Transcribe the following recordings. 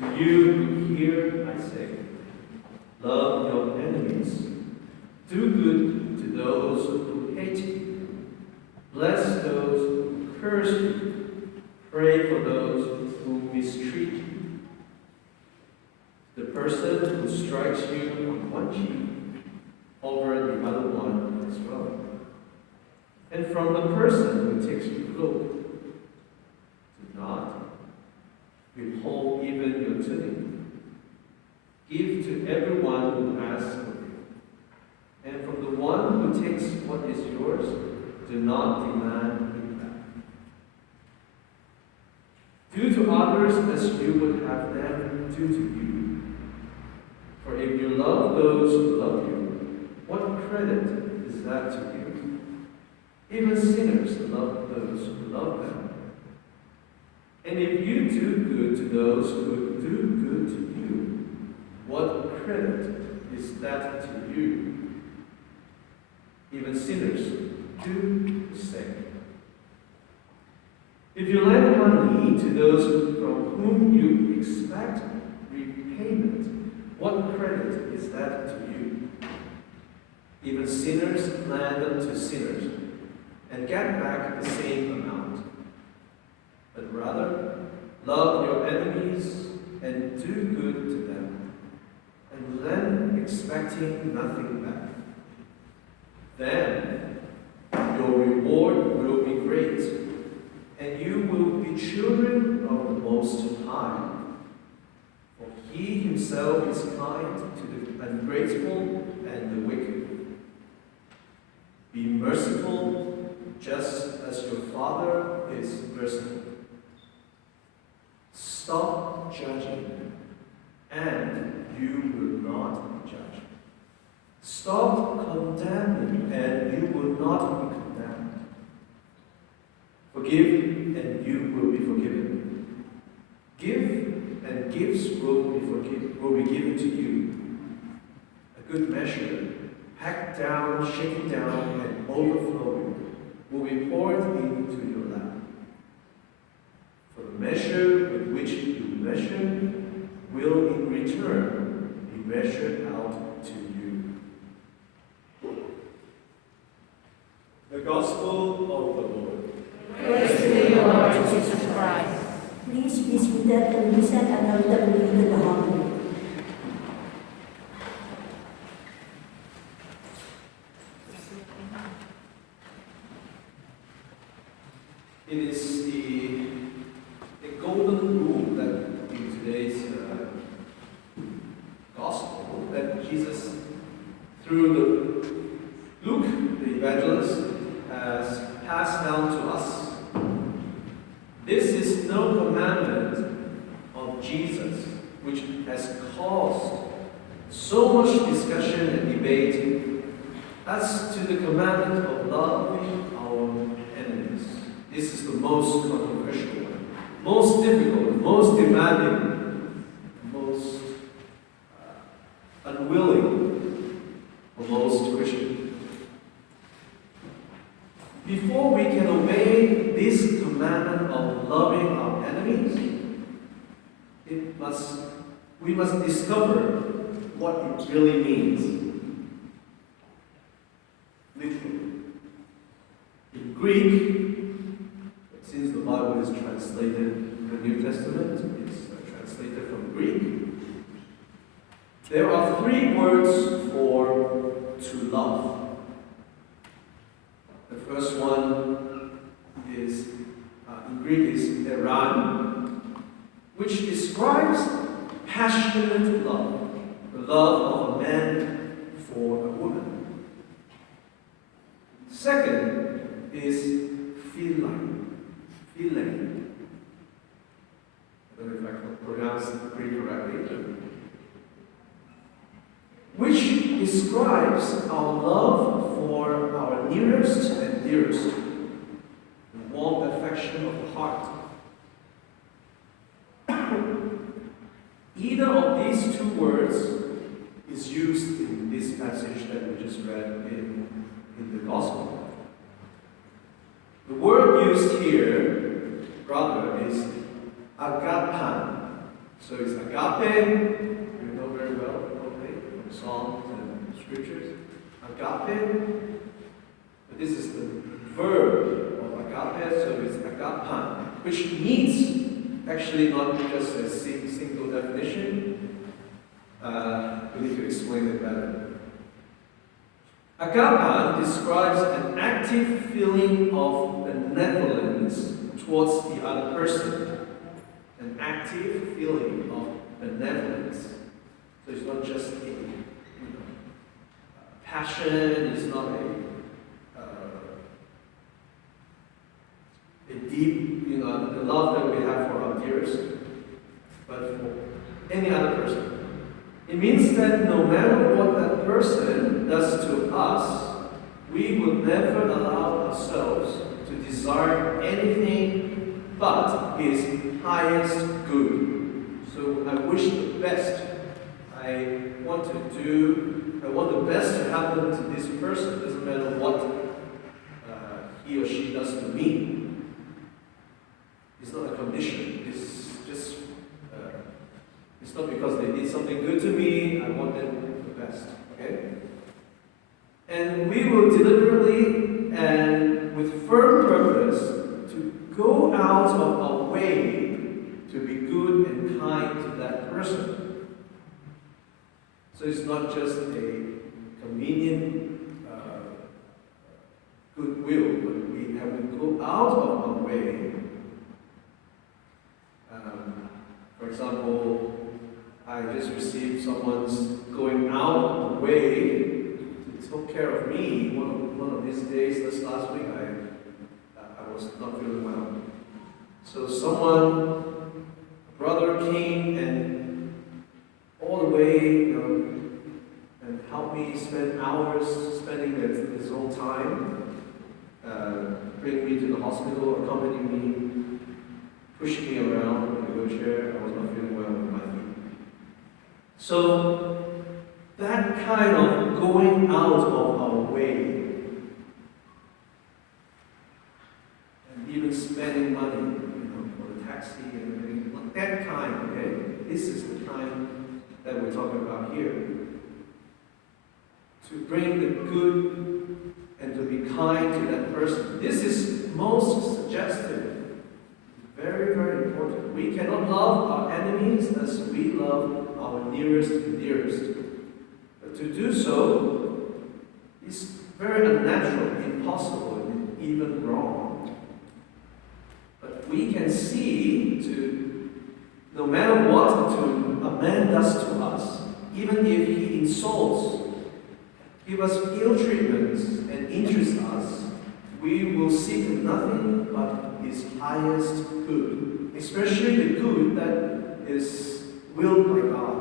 To you who hear, I say, love your enemies. Do good to those who hate you. Bless those who curse you. Pray for those who mistreat you. The person who strikes you on one cheek, offer the other one as well. And from the person who takes your cloak, do not withhold even your tunic. Give to everyone who asks of you. And from the one who takes what is yours, do not demand it back. Do to others as you would have them do to you. For if you love those who love you, what credit is that to you? Even sinners love those who love them. And if you do good to those who do good to you, what credit is that to you? Even sinners do the same. If you lend money to those from whom you expect repayment, what credit is that to you? Even sinners lend to sinners and get back the same amount. But rather, love your enemies and do good to them, and lend expecting nothing back. Then your reward will be great, and you will be children of the Most High. For He Himself is kind to the ungrateful and the wicked. Be merciful, just as your Father is merciful. Stop judging, and you will not judge. Stop condemning, and you will not be condemned. Forgive, and you will be forgiven. Give, and gifts will be given to you. A good measure, packed down, shaken down, and overflowing, will be poured into your lap. For the measure with which you measure will in return be measured out to you. The Gospel of the Lord. Praise to you, Lord Jesus Christ. Please be seated and listen attentively to the homily. It is the golden rule that in today's Gospel that Jesus, through Luke, the evangelist, has passed down to us. This is no commandment of Jesus, which has caused so much discussion and debate as to the commandment of loving our enemies. This is the most controversial one, most difficult, most demanding, most unwilling for most Christians. Before we can obey this commandment of loving our enemies, we must discover what it really means. Literally. In Greek, since the Bible is translated, the New Testament is translated from Greek, there are three words for to love. The first one is, in Greek, is eran, which describes passionate love, the love of a man for a woman. Second is philia. Philia. I don't know if I can pronounce Greek correctly. Which describes our love for our nearest and dearest, the warm affection of the heart. Either of these two words is used in this passage that we just read in the Gospel. The word used here, rather, is agapan, So it's agape, you know very well, probably, from Psalms and scriptures. Agape, but this is the verb of agape, so it's agapan, which means actually not just a single definition. We need to explain it better. Agapan describes an active feeling of benevolence towards the other person. An active feeling of benevolence. So it's not just a passion, it's not a deep, the love that we have for our dearest, but for any other person. It means that no matter what that person does to us, we will never allow ourselves to desire anything but his highest good. So I wish the best. I want the best to happen to this person. Doesn't matter what he or she does to me. It's not a condition. It's just, it's not because they did something good to me. I want them the best. Okay? And we will deliberately and with firm purpose to go out of our way to be good and kind to that person. So it's not just a convenient goodwill, but we have to go out of our way. For example, I just received someone's going out of the way to take care of me. One of these days, this last week, I was not feeling well. So someone, a brother, came and all the way, and helped me spend hours spending his own time, bring me to the hospital, accompany me, push me around in a wheelchair. I was not feeling well with my feet. So that kind of going out of our way and even spending money, for the taxi and everything, not that kind, okay? This is the kind that we're talking about here. To bring the good and to be kind to that person. This is most suggestive. Very, very important. We cannot love our enemies as we love our nearest and dearest. But to do so is very unnatural, impossible, and even wrong. But we can see no matter what a man does to us, even if he insults, give us ill treatments, and injures us, we will seek nothing but his highest good, especially the good that is willed by God.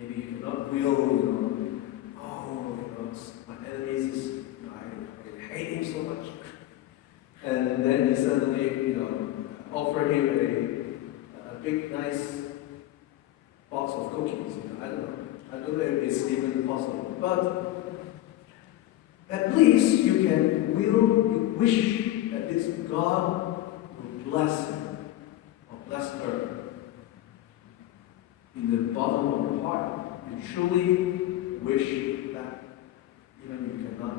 Maybe you cannot will, my enemies, I hate him so much. And then you suddenly, offer him a big, nice box of cookies. I don't know if it's even possible. But at least you wish that this God will bless him or bless her. In the bottom of your heart, you truly wish that, even you cannot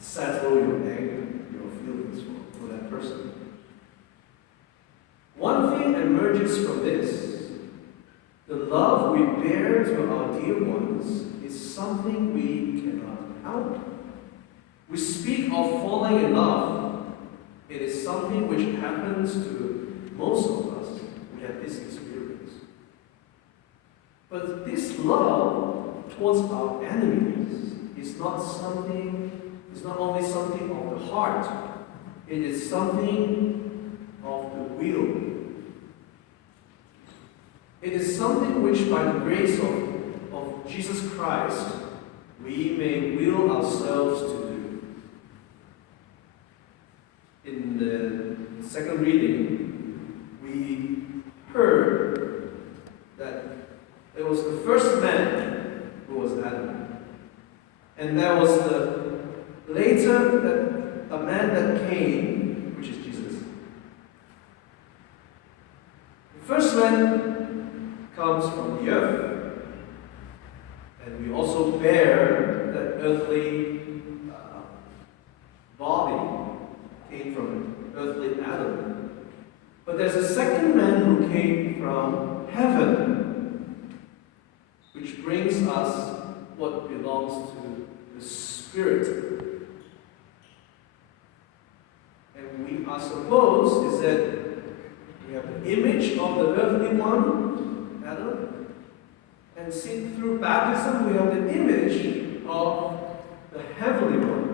settle your anger, your feelings for that person. One thing emerges from this. The love we bear to our dear ones is something we cannot help. We speak of falling in love. It is something which happens to most of us. We have this experience. But this love towards our enemies is not only something of the heart. It is something of the will. It is something which, by the grace of Jesus Christ, we may will ourselves to do. In the second reading, we heard that there was the first man who was Adam. And there was a man that came, which is Jesus. first man comes from the earth, and we also bear that earthly body, came from earthly Adam. But there's a second man who came from heaven, which brings us what belongs to the Spirit. And we are supposed, is that we have the image of the earthly one, Adam, and through baptism we have the image of the heavenly one.